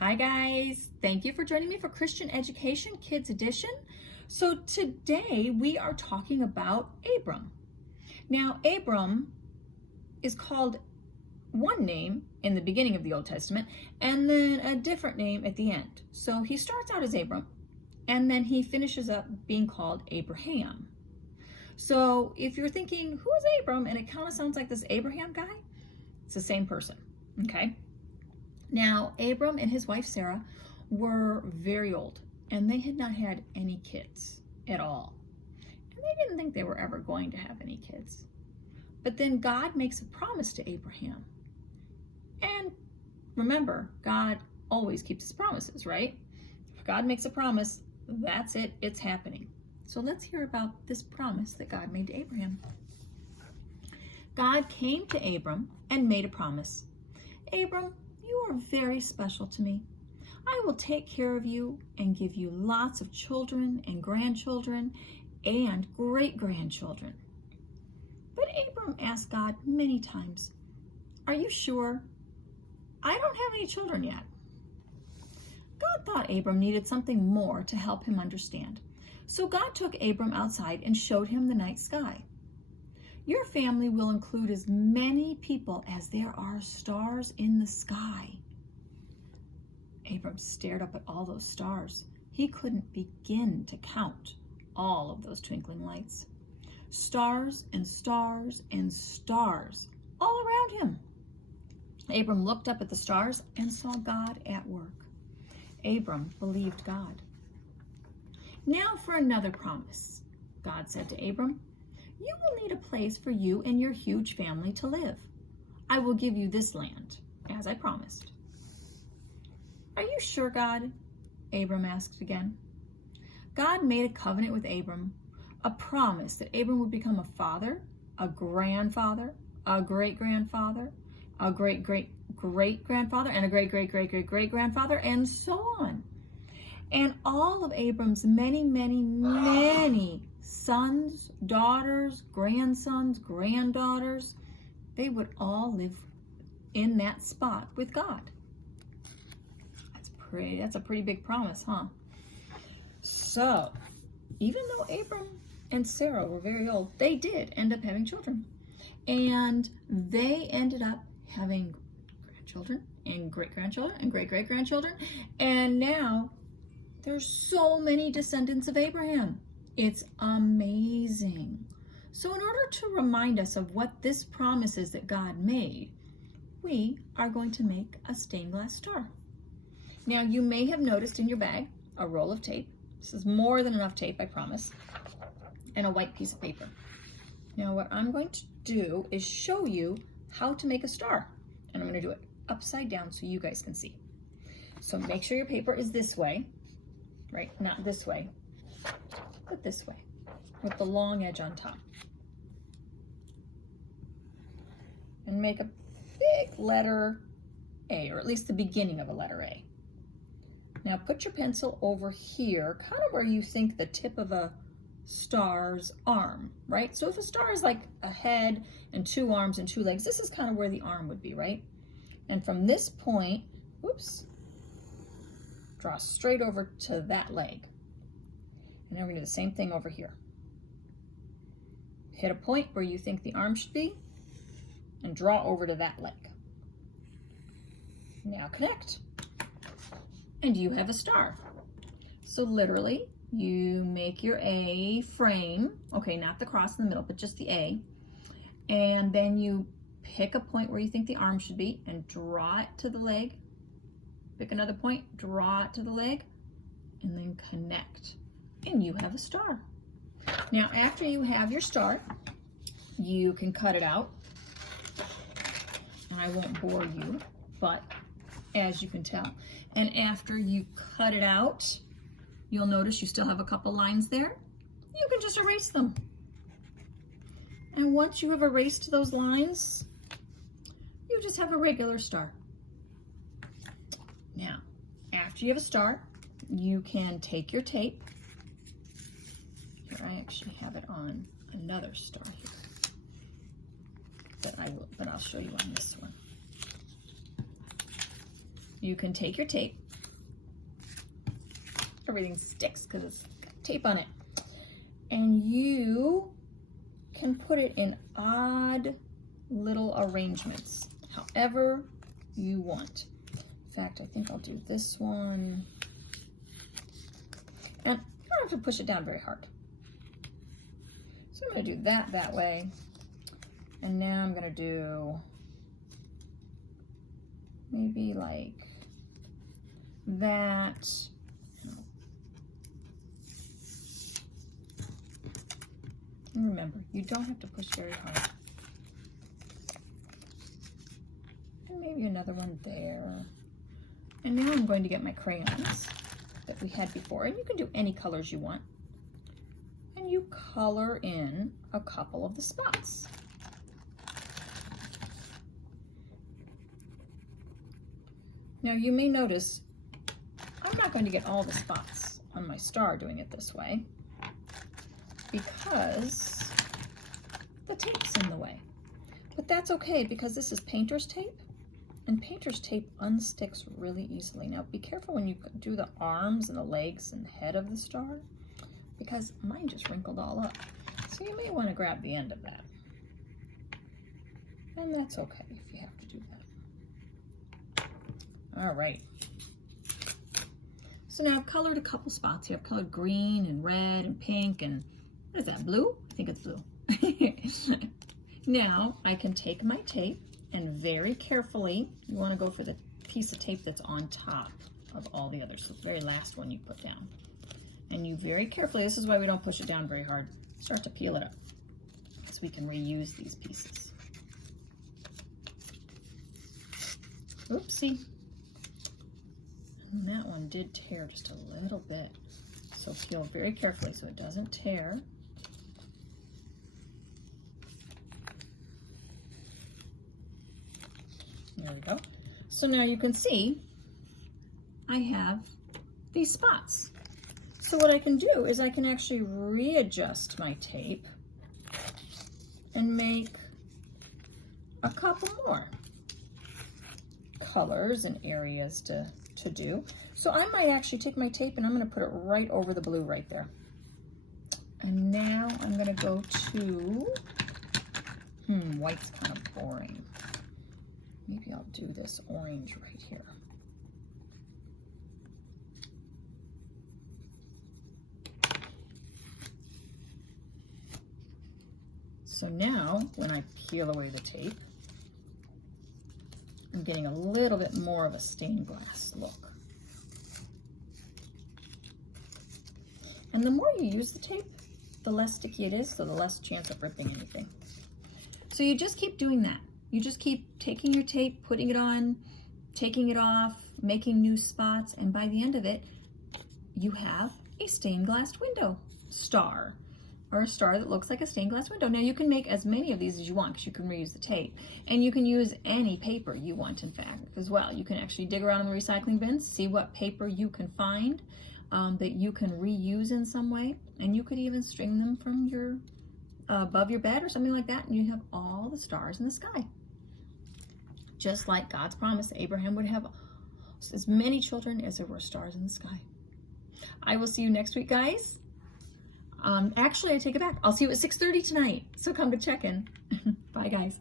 Hi guys, thank you for joining me for Christian Education Kids Edition. So today we are talking about Abram. Now Abram is called one name in the beginning of the Old Testament and then a different name at the end. So he starts out as Abram and then he finishes up being called Abraham. So if you're thinking, who is Abram? And it kind of sounds like this Abraham guy, it's the same person, okay? Now, Abram and his wife Sarah were very old, and they had not had any kids at all. And they didn't think they were ever going to have any kids. But then God makes a promise to Abraham. And remember, God always keeps his promises, right? If God makes a promise, that's it, it's happening. So let's hear about this promise that God made to Abraham. God came to Abram and made a promise. Abram, you are very special to me. I will take care of you and give you lots of children and grandchildren and great-grandchildren. But Abram asked God many times, are you sure? I don't have any children yet. God thought Abram needed something more to help him understand. So God took Abram outside and showed him the night sky. Your family will include as many people as there are stars in the sky. Abram stared up at all those stars. He couldn't begin to count all of those twinkling lights. Stars and stars and stars all around him. Abram looked up at the stars and saw God at work. Abram believed God. Now for another promise. God said to Abram, you will need a place for you and your huge family to live. I will give you this land, as I promised. Are you sure, God? Abram asked again. God made a covenant with Abram, a promise that Abram would become a father, a grandfather, a great-grandfather, a great-great-great-grandfather, and a great-great-great-great-great-grandfather, and so on. And all of Abram's many sons, daughters, grandsons, granddaughters, they would all live in that spot with God. That's a pretty big promise, huh? So, even though Abram and Sarah were very old, they did end up having children. And they ended up having grandchildren and great-grandchildren and great-great-grandchildren. And now there's so many descendants of Abraham. It's amazing. So in order to remind us of what this promise is that God made, we are going to make a stained glass star. Now you may have noticed in your bag a roll of tape. This is more than enough tape, I promise, and a white piece of paper. Now what I'm going to do is show you how to make a star. And I'm going to do it upside down so you guys can see. So make sure your paper is this way, right? Not this way, but this way, with the long edge on top. And make a big letter A, or at least the beginning of a letter A. Now put your pencil over here, kind of where you think the tip of a star's arm, right? So if a star is like a head and two arms and two legs, this is kind of where the arm would be, right? And from this point, whoops, draw straight over to that leg. And now we're going to do the same thing over here. Hit a point where you think the arm should be and draw over to that leg. Now connect. And you have a star. So literally, you make your A frame, okay, not the cross in the middle, but just the A. And then you pick a point where you think the arm should be and draw it to the leg. Pick another point, draw it to the leg, and then connect. And you have a star. Now, after you have your star, you can cut it out. And I won't bore you, but as you can tell. And after you cut it out, you'll notice you still have a couple lines there. You can just erase them. And once you have erased those lines, you just have a regular star. Now, after you have a star, you can take your tape. Here, I actually have it on another star here. But I'll show you on this one. you can take your tape. Everything sticks because it's got tape on it. And you can put it in odd little arrangements, however you want. In fact, I think I'll do this one. And you don't have to push it down very hard. So I'm going to do that way. And now I'm going to do maybe like that. And remember, you don't have to push very hard. And maybe another one there. And now I'm going to get my crayons that we had before, and you can do any colors you want. And you color in a couple of the spots. Now you may notice I'm not going to get all the spots on my star doing it this way because the tape's in the way. But that's okay because this is painter's tape, and painter's tape unsticks really easily. Now be careful when you do the arms and the legs and the head of the star, because mine just wrinkled all up. So you may want to grab the end of that. And that's okay if you have to do that. All right. So now I've colored a couple spots here. I've colored green and red and pink and, what is that, blue? I think it's blue. Now I can take my tape and very carefully, you want to go for the piece of tape that's on top of all the others. So the very last one you put down. And you very carefully, this is why we don't push it down very hard, start to peel it up so we can reuse these pieces. Oopsie. And that one did tear just a little bit. So peel very carefully so it doesn't tear. There we go. So now you can see I have these spots. So what I can do is I can actually readjust my tape and make a couple more colors and areas to do. So I might actually take my tape and I'm going to put it right over the blue right there. And now I'm going to go to, white's kind of boring. Maybe I'll do this orange right here. So now, when I peel away the tape, I'm getting a little bit more of a stained glass look. And the more you use the tape, the less sticky it is, so the less chance of ripping anything. So you just keep doing that. You just keep taking your tape, putting it on, taking it off, making new spots, and by the end of it, you have a stained glass window star, or a star that looks like a stained glass window. Now you can make as many of these as you want because you can reuse the tape, and you can use any paper you want, in fact, as well. You can actually dig around in the recycling bins, see what paper you can find that you can reuse in some way, and you could even string them from your above your bed or something like that, and you have all the stars in the sky. Just like God's promise, Abraham would have as many children as there were stars in the sky. I will see you next week, guys. Actually, I take it back. I'll see you at 6:30 tonight, so come to check in. Bye, guys.